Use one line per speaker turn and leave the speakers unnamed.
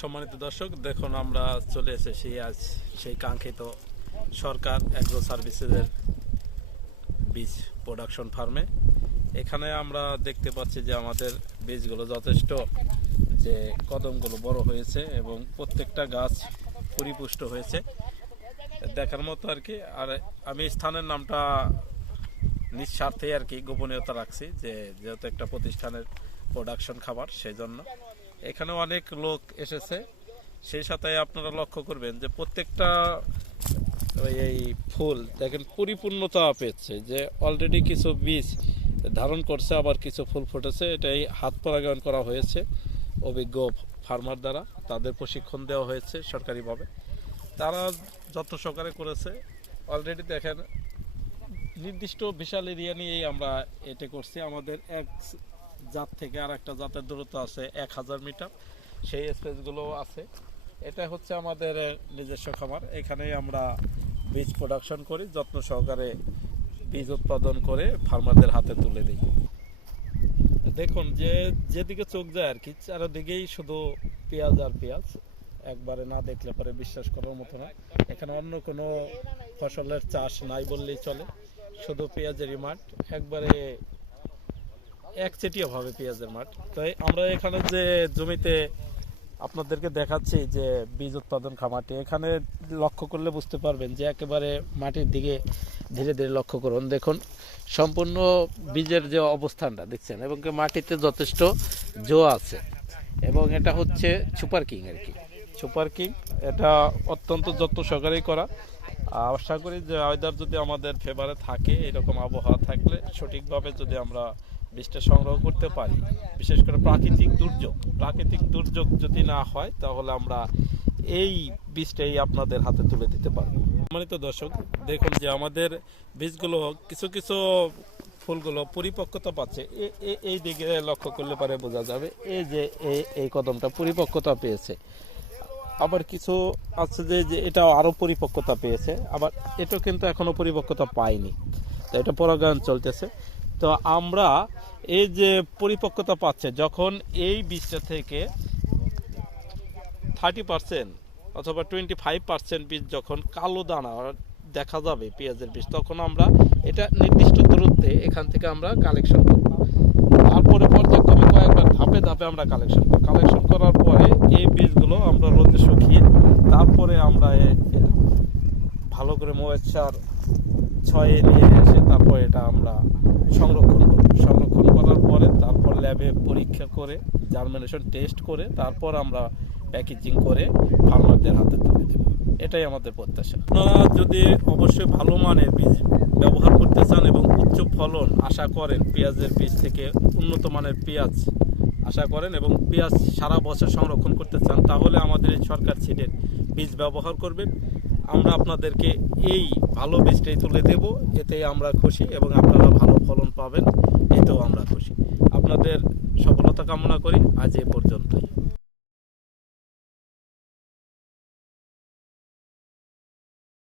সম্মানিত দর্শক, দেখুন আমরা চলে এসেছি আজ সেই কাঙ্ক্ষিত সরকার অ্যাগ্রো সার্ভিসেসের বীজ প্রোডাকশন ফার্মে। এখানে আমরা দেখতে পাচ্ছি যে আমাদের বীজগুলো যথেষ্ট, যে কদমগুলো বড় হয়েছে এবং প্রত্যেকটা গাছ পরিপুষ্ট হয়েছে। দেখার মতো আর কি, আর আমি স্থানের নামটা নিঃস্বার্থে আর কি গোপনীয়তা রাখছি যে যেহেতু একটা প্রতিষ্ঠানের প্রোডাকশন খাবার সেই জন্য এখানে অনেক লোক এসেছে। সেই সাথে আপনারা লক্ষ্য করবেন যে প্রত্যেকটা এই ফুল, দেখেন পরিপূর্ণতা পেয়েছে যে অলরেডি কিছু বীজ ধারণ করছে, আবার কিছু ফুল ফুটেছে। এটাই হাত পরাগায়ন করা হয়েছে অভিজ্ঞ ফার্মার দ্বারা। তাদের প্রশিক্ষণ দেওয়া হয়েছে সরকারিভাবে। তারা যত্ন সহকারে করেছে। অলরেডি দেখেন, নির্দিষ্ট বিশাল এরিয়া নিয়েই আমরা এটা করছি। আমাদের এক জাত থেকে আর একটা জাতের দূরত্ব আছে এক হাজার মিটার। সেই স্পেসগুলো আছে। এটা হচ্ছে আমাদের নিজস্ব খামার। এখানেই আমরা বীজ প্রোডাকশন করি, যত্ন সহকারে বীজ উৎপাদন করে ফার্মারদের হাতে তুলে দিই। দেখুন, যে, যেদিকে চোখ যায় আর কি, চারিদিকেই শুধু পেঁয়াজ আর পেঁয়াজ। একবারে না দেখলে পরে বিশ্বাস করার মতো না। এখানে অন্য কোনো ফসলের চাষ নাই বললেই চলে। শুধু পেঁয়াজেরই মাঠ। একবারে একচেটিয়া ভাবে পেঁয়াজের মাঠ। তাই আমরা এখানে যে জমিতে আপনাদেরকে দেখাচ্ছি যে বীজ উৎপাদন খামারটি, এখানে লক্ষ্য করলে বুঝতে পারবেন যে একেবারে মাটির দিকে ধীরে ধীরে লক্ষ্য করুন। দেখুন, সম্পূর্ণ বীজের যে অবস্থানটা, দেখছেন, এবং মাটিতে যথেষ্ট জো আছে। এবং এটা হচ্ছে সুপার কিং আর কি। সুপার কিং, এটা অত্যন্ত যত্ন সহকারেই করা। আশা করি যে ওয়েদার যদি আমাদের ফেভারে থাকে, এরকম আবহাওয়া থাকলে সঠিকভাবে যদি আমরা বীজটা সংগ্রহ করতে পারি। বিশেষ করে প্রাকৃতিক দুর্যোগ। প্রাকৃতিক দুর্যোগ যদি না হয়, তাহলে আমরা এই বীজটাই আপনাদের হাতে তুলে দিতে পারব। সম্মানিত দর্শক, দেখুন যে আমাদের বীজগুলো কিছু কিছু ফুলগুলো পরিপক্কতা পাচ্ছে। এই দিকে লক্ষ্য করলে পারে বোঝা যাবে এই যে এই- কদমটা পরিপক্কতা পেয়েছে। আবার কিছু আছে যে যে এটা আরও পরিপক্কতা পেয়েছে, আবার এটা কিন্তু এখনও পরিপক্কতা পায়নি। তো এটা পরাগায়ন চলতেছে। তো আমরা এই যে পরিপক্কতা পাচ্ছে, যখন এই বীজটা থেকে থার্টি পার্সেন্ট অথবা টোয়েন্টি ফাইভ পার্সেন্ট বীজ যখন কালো দানা দেখা যাবে পেঁয়াজের বীজ, তখন আমরা এটা নির্দিষ্ট দূরত্বে এখান থেকে আমরা কালেকশন করব। তারপরে পর্যায়ক্রমে কয়েকবার ধাপে ধাপে আমরা কালেকশন করি কালেকশন করার পরে এই বীজগুলো আমরা রোদে শুকিয়ে তারপরে আমরা ভালো করে মোয়েচার ছয়ে নিয়ে এসে তারপর এটা আমরা সংরক্ষণ করব সংরক্ষণ করার পরে তারপর ল্যাবে পরীক্ষা করে জার্মিনেশন টেস্ট করে, তারপর আমরা প্যাকেজিং করে ফার্মারদের হাতে তুলে দেব। এটাই আমাদের প্রত্যাশা। আপনারা যদি অবশ্যই ভালো মানের বীজ ব্যবহার করতে চান এবং উচ্চ ফলন আশা করেন পেঁয়াজের বীজ থেকে উন্নত মানের পেঁয়াজ আশা করেন এবং পেঁয়াজ সারা বছর সংরক্ষণ করতে চান, তাহলে আমাদের এই সরকার সিডের বীজ ব্যবহার করবেন আমরা আপনাদেরকে এই ভালো বীজটাই তুলে দেব এতে আমরা খুশি এবং আপনারা ভালো ফলন পাবেন, এতেও আমরা খুশি। আপনাদের সফলতা কামনা করি আজ এ পর্যন্তই।